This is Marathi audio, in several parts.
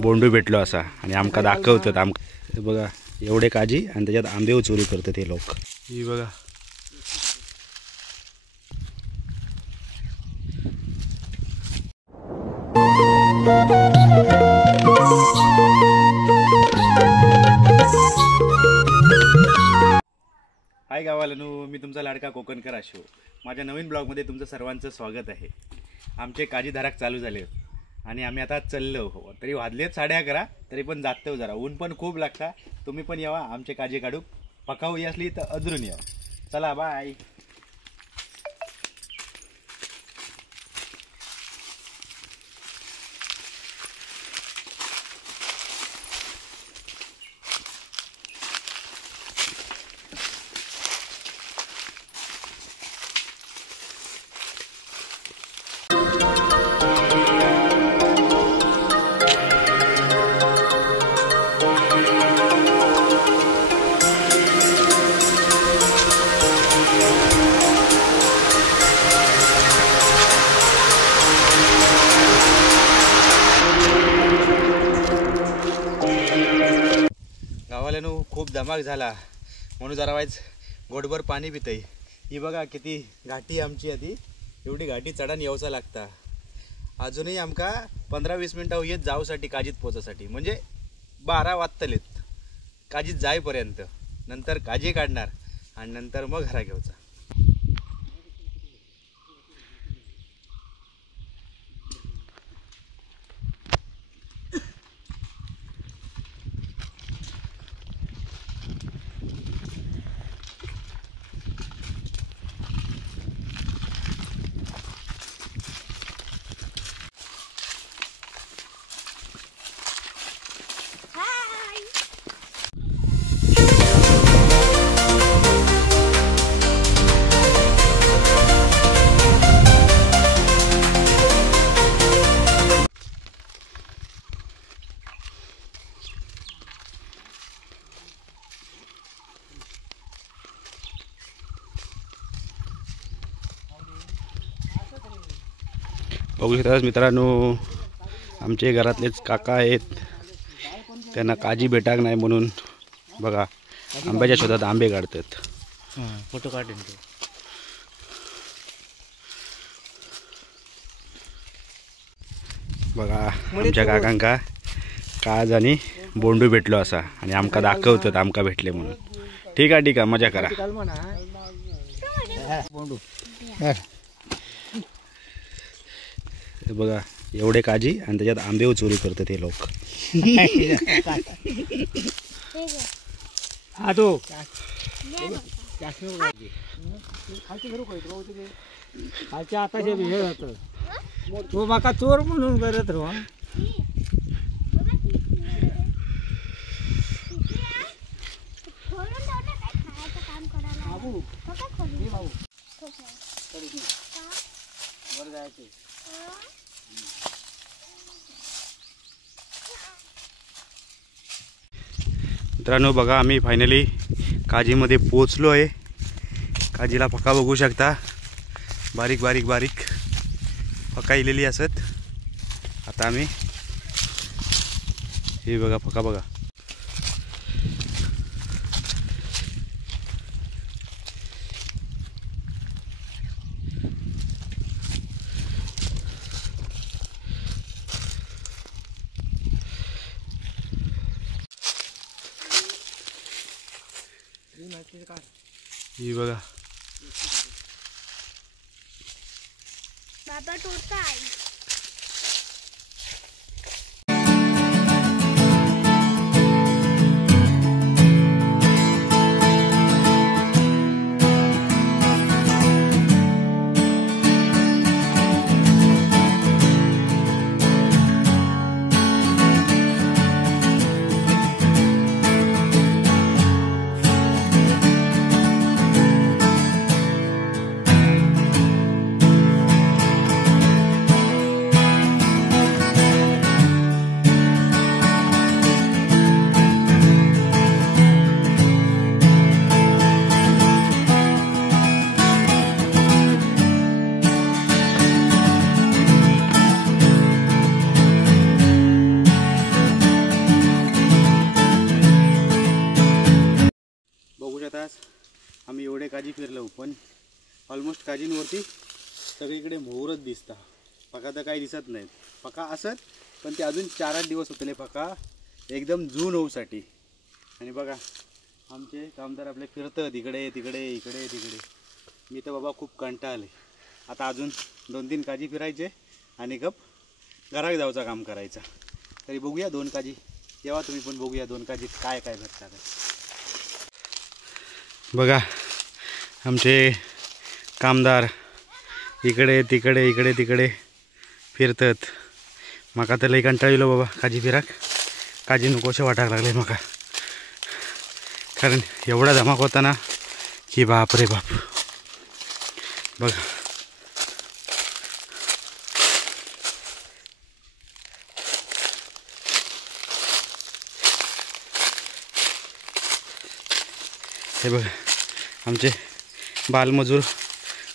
बोंडू भेटलो असा आणि आमका दाखवतात आमका बघा एवढे काजी आणि त्याच्यात आंबे चोरी करतात हे लोक। ही बघा हाय गावालानू, मी तुमचा लाडका कोकणकर आशो। माझ्या नवीन ब्लॉगमध्ये तुमचं सर्वांचं स्वागत आहे। आमचे काजी धराक चालू झाले आणि आम्ही आता चाललो तरी वाजलेत 11:30 तरी पण जातो जरा ऊन पण खूप लागता। तुम्ही पण यावा आमचे काजी काढू पकावू असली तर अजून या। चला बाय। गावालानू खूप धमाक झाला म्हणून जरा वाईज गोडभर पाणी पितय। ही बघा किती घाटी आमची आधी एवढी घाटी चढान येवचा लागता। अजूनही आमका 15-20 मिनिटं येत जाऊसाठी काजीत पोचासाठी म्हणजे 12 वाजतलेत काजीत जाईपर्यंत। नंतर काजी काढणार आणि नंतर मग घरा घेऊचा। बघू शकता मित्रांनो, आमचे घरातलेच काका आहेत, त्यांना काजी भेटाक नाही म्हणून बघा आंब्याच्या शोधात आंबे काढतात। फोटो काढेन तो बघा आमच्या काकांका काज आणि बोंडू भेटलो असा आणि आमका दाखवतात आमका भेटले म्हणून। ठीक आहे मजा करा। बघा एवढे काजी आणि त्याच्यात आंबे चोरी करतात हे लोक। तो माका चोर म्हणून करत राहा। मित्रांनो बघा आम्ही फायनली काजीमध्ये पोचलो आहे। काजीला पका बघू शकता, बारीक बारीक बारीक पका इलेली असत। आता आम्ही हे बघा पका बघा ही बघा बाबा टोचाय। काजी फिरलो पण ऑलमोस्ट काजींवरती सगळीकडे मोहरच दिसता. फका तर काही दिसत नाहीत. फका असत पण ते अजून 4-8 दिवस होतले फका एकदम जून होऊसाठी. आणि बघा आमचे कामदार आपले फिरतात इकडे तिकडे इकडे तिकडे. मी तर बाबा खूप कंटाळले. आता अजून 2-3 काजी फिरायचे आणि गप घरात जाऊचा काम करायचा. तरी बघूया 2 काजी जेव्हा तुम्ही पण बघूया 2 काजी काय काय भेटतात. बघा आमचे कामदार इकडे तिकडे इकडे तिकडे फिरतात. माका तर लई कंटाळलो बाबा काजी फिराक. काजी नकोशे वाटायला लागले माका, कारण एवढा धमाक होता ना की बाप रे बाप. बघा हे बघा आमचे बालमजूर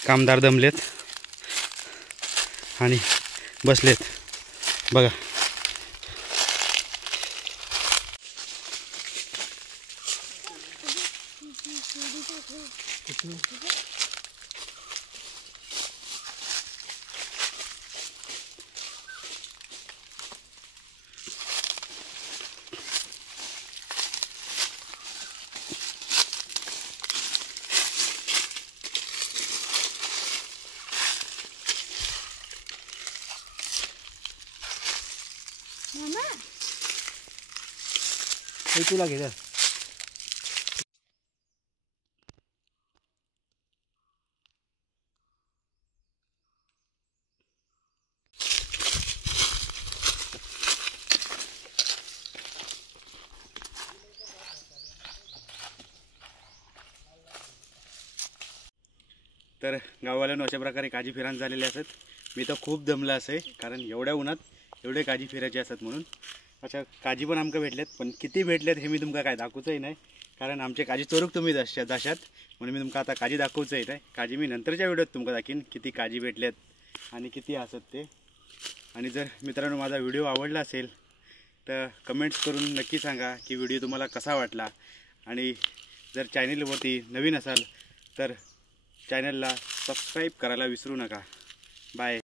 कामदार दमलेत आणि बसलेत. बघा तुला घे. तर गाववाल्यांनो अशा प्रकारे काजी फिरान झालेले असत. मी तर खूप दमला असे, कारण एवढ्या उन्हात एवढे काजी फिरायचे असत म्हणून. अशा काजी पण आमका भेटल्यात, पण किती भेटल्यात हे मी तुमका काय दाखवूचंही नाही, कारण आमचे काजी चोरूक तुम्ही दशात म्हणून मी तुमका आता काजी दाखवूचंही नाही. काजी मी नंतरच्या व्हिडिओत तुमका दाखीन किती काजी भेटल्यात आणि किती असत ते. आणि जर मित्रांनो माझा व्हिडिओ आवडला असेल तर कमेंट्स करून नक्की सांगा की व्हिडिओ तुम्हाला कसा वाटला. आणि जर चॅनलवरती नवीन असाल तर चॅनलला सबस्क्राईब करायला विसरू नका. बाय.